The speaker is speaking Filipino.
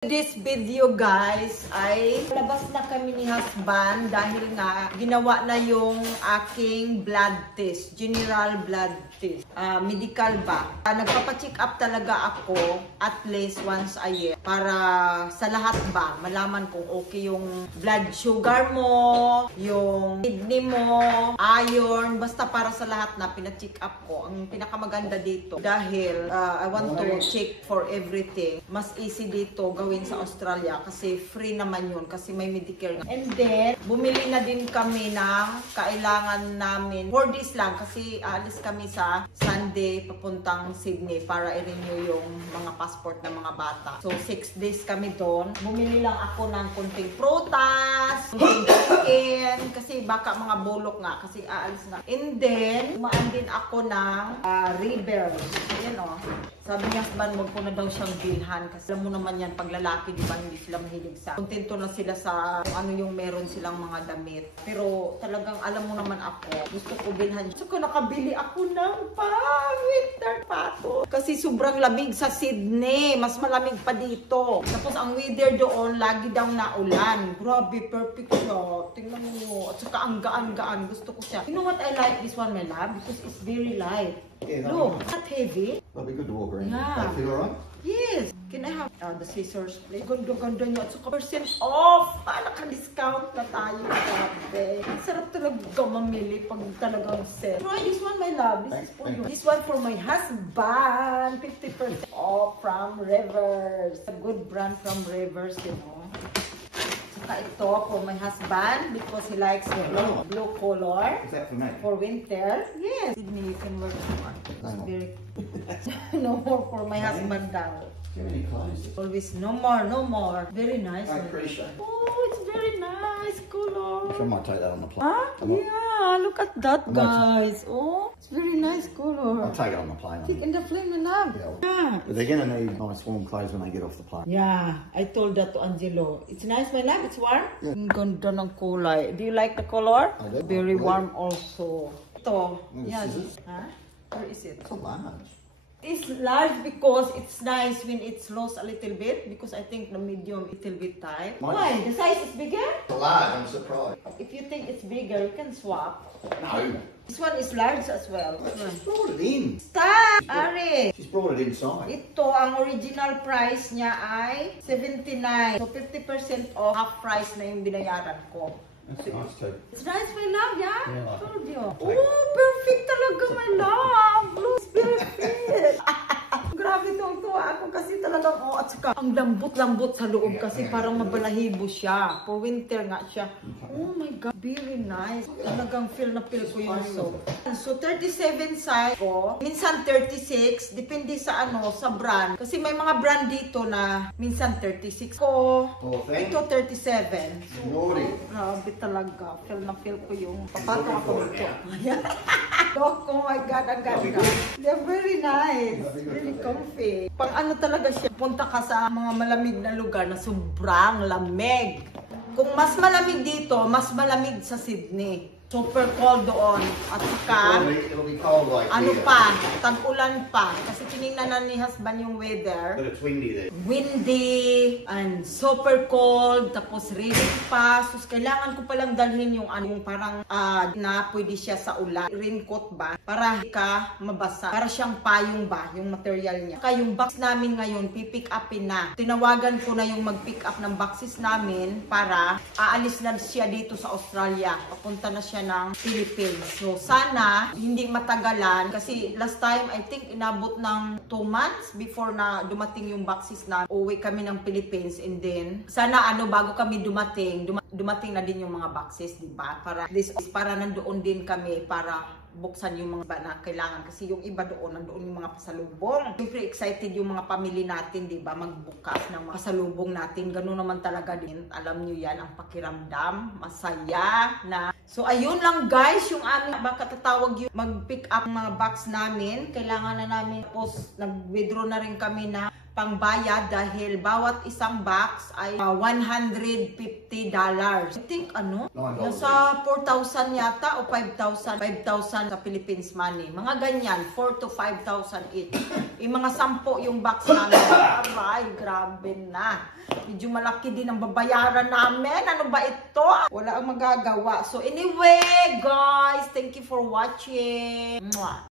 This video guys ay labas na kami ni husband dahil nga ginawa na yung aking blood test, general blood test, medical ba. Nagpapacheck up talaga ako at least once a year para sa lahat ba malaman kung okay yung blood sugar mo, yung kidney mo, iron, basta para sa lahat na pina-check up ko. Ang pinakamaganda dito dahil I want to check for everything. Mas easy dito gawin sa Australia kasi free naman yun kasi may Medicare. And then, bumili na din kami ng kailangan namin 4 days lang kasi alis kami sa Sunday papuntang Sydney para i-renew yung mga passport ng mga bata. So, 6 days kami doon. Bumili lang ako ng konting prutas, konting chicken, kasi baka mga bulok nga kasi aalis na. And then, umaan din ako ng river. Ayan o. Sabi niya, husband, wag ko na daw siyang bilhan kasi alam mo naman yan, pag lalaki, di ba, hindi sila mahilig sa kontento na sila sa ano yung meron silang mga damit. Pero talagang alam mo naman ako, gusto ko bilhan. So, nakabili ako ng winter pato. Kasi sobrang lamig sa Sydney. Mas malamig pa dito. Tapos ang weather doon, lagi daw na ulan. Grabe, perfect siya. Tingnan mo. At saka ang gaan-gaan. Gusto ko siya. You know what I like this one, my love? Because it's very light. Yeah, look, not heavy. That'll be good to walk around. Yeah. That feel alright? Yes. Can I have the scissors, please? Ganda-ganda niya. At saka % off. Naka-discount na tayo. Grabe. Sarap talaga mamili pag talagang set. Try this one, my love. This is for you. This one for my husband. 50% off from Rivers. A good brand from Rivers, you know. Ito for my husband because he likes the blue color. Is that for me? For winter. Yes. Sydney, you can wear this one. It's very no more for my husband now. Too many clothes. Always no more, no more. Very nice. I appreciate it. Oh, it's very nice color. I might take that on the plane. Huh? Yeah, look at that, guys. Oh, it's very nice color. I'll take it on the plane. Take in the flame, my love. Yeah. But they're going to need nice warm clothes when they get off the plane. Yeah, I told that to Angelo. It's nice, my love. It's warm. Yeah. Ang ganda ng kulay. Do you like the color? I do. Very warm also. Ito. Yeah. Scissors? Huh? Where is it? It's a large. It's large because it's nice when it's lost a little bit because I think the medium little bit tight. Why? The size is bigger? It's large, I'm surprised. If you think it's bigger, you can swap. No. This one is large as well. She's brought it in. Stop! Ari! She's brought it inside. Ito, ang original price niya ay $79. So 50% off, half price na yung binayaran ko. That's nice too. It's nice, my love, yeah? Yeah, I like Told you. it. Oh, perfect talaga, my love. Looks perfect. Grabe tuwa ako kasi talagang, at saka ang lambot-lambot sa loob kasi parang mabalahibo siya. For winter nga siya. Oh my God, very nice. Talagang feel na feel ko yung soap. So, 37 size ko. Minsan 36, depende sa sa brand. Kasi may mga brand dito na minsan 36 ko. Ito 37. So, grabe talaga. Feel na feel ko yung papato ako dito. Oh my God, ang ganda. They're very nice. Really comfy. Pang ano talaga siya, punta ka sa mga malamig na lugar na sobrang lamig. Kung mas malamig dito, mas malamig sa Sydney. Super cold doon. At saka, It'll be cold like ano here. pa, tag-ulan pa. Kasi tinignan na ni husband yung weather. But it's windy there. Windy and super cold, tapos raining pa. So, kailangan ko palang dalhin yung yung parang na pwede siya sa ulan. Raincoat ba? Para ka mabasa. Para siyang payong ba, yung material niya. Kaya yung box namin ngayon, pipick upin na. Tinawagan ko na yung mag-pick up ng boxes namin para aalis na siya dito sa Australia. Papunta na siya ng Philippines. So, sana hindi matagalan kasi last time, I think inabot ng 2 months before na dumating yung boxes na uwi kami ng Philippines and then sana bago kami dumating na din yung mga boxes, di ba? Para nandoon din kami para buksan yung mga na kailangan kasi yung iba nandoon yung mga pasalubong. Siyempre excited yung mga pamilya natin, di ba? Magbukas ng mga pasalubong natin. Ganun naman talaga din. Alam nyo yan, ang pakiramdam. Masaya na. So ayun lang guys, yung aming baka tatawag yung mag-pick up mga box namin. Kailangan na namin, tapos nag-withdraw na rin kami na pangbayad dahil bawat isang box ay $150. I think nasa 4,000 yata o 5,000 sa Philippines money. Mga ganyan, 4 to 5,000 each. Yung mga 10 yung box namin. Aray, grabe na. Medyo malaki din ang babayaran namin. Ano ba ito? Wala ang magagawa. So anyway, guys, thank you for watching. Mwah!